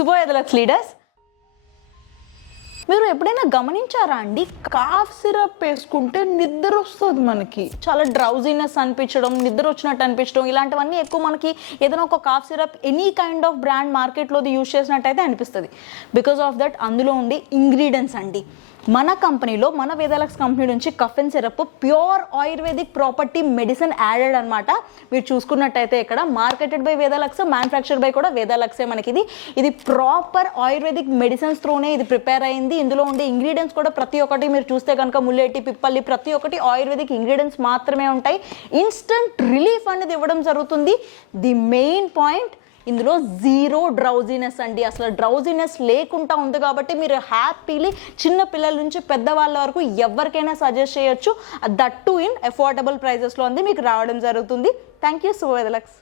Shubhodaya leaders, మీరు ఎప్పుడైనా గమనించారా అండి, కాఫ్ సిరప్ వేసుకుంటే నిద్ర వస్తుంది. మనకి చాలా డ్రౌజీనెస్ అనిపించడం, నిద్ర వచ్చినట్టు అనిపించడం, ఇలాంటివన్నీ ఎక్కువ మనకి ఏదైనా ఒక cough syrup any kind of brand మార్కెట్లోది యూజ్ చేసినట్టయితే అనిపిస్తుంది. బికాస్ ఆఫ్ దట్ అందులో ఉండే ఇంగ్రీడియంట్స్ అండి. మన కంపెనీలో, మన వేదాలక్స్ కంపెనీ నుంచి కఫెన్ syrup pure Ayurvedic property medicine added అనమాట. మీరు చూసుకున్నట్టయితే ఇక్కడ marketed by Vedalux, manufactured by కూడా వేదాలక్సే. మనకి ఇది ప్రాపర్ ఆయుర్వేదిక్ మెడిసిన్స్ త్రోనే ఇది ప్రిపేర్ అయింది. ఇందులో ఉండే ఇంగ్రీడియంట్స్ కూడా ప్రతి ఒక్కటి మీరు చూస్తే కనుక ముల్లేటి, పిప్పల్లి ప్రతి ఒక్కటి ఆయుర్వేదిక్ ఇంగ్రీడియంట్స్ మాత్రమే ఉంటాయి. ఇన్స్టంట్ రిలీఫ్ అనేది ఇవ్వడం జరుగుతుంది. ది మెయిన్ పాయింట్, ఇందులో జీరో డ్రౌజీనెస్ అండి. అసలు డ్రౌజీనెస్ లేకుండా ఉంది కాబట్టి మీరు హ్యాపీలీ చిన్న పిల్లల నుంచి పెద్దవాళ్ళ వరకు ఎవరికైనా సజెస్ట్ చేయొచ్చు. దట్ టు ఇన్ అఫోర్డబుల్ ప్రైజెస్లో ఉంది మీకు రావడం జరుగుతుంది. Thank you so much.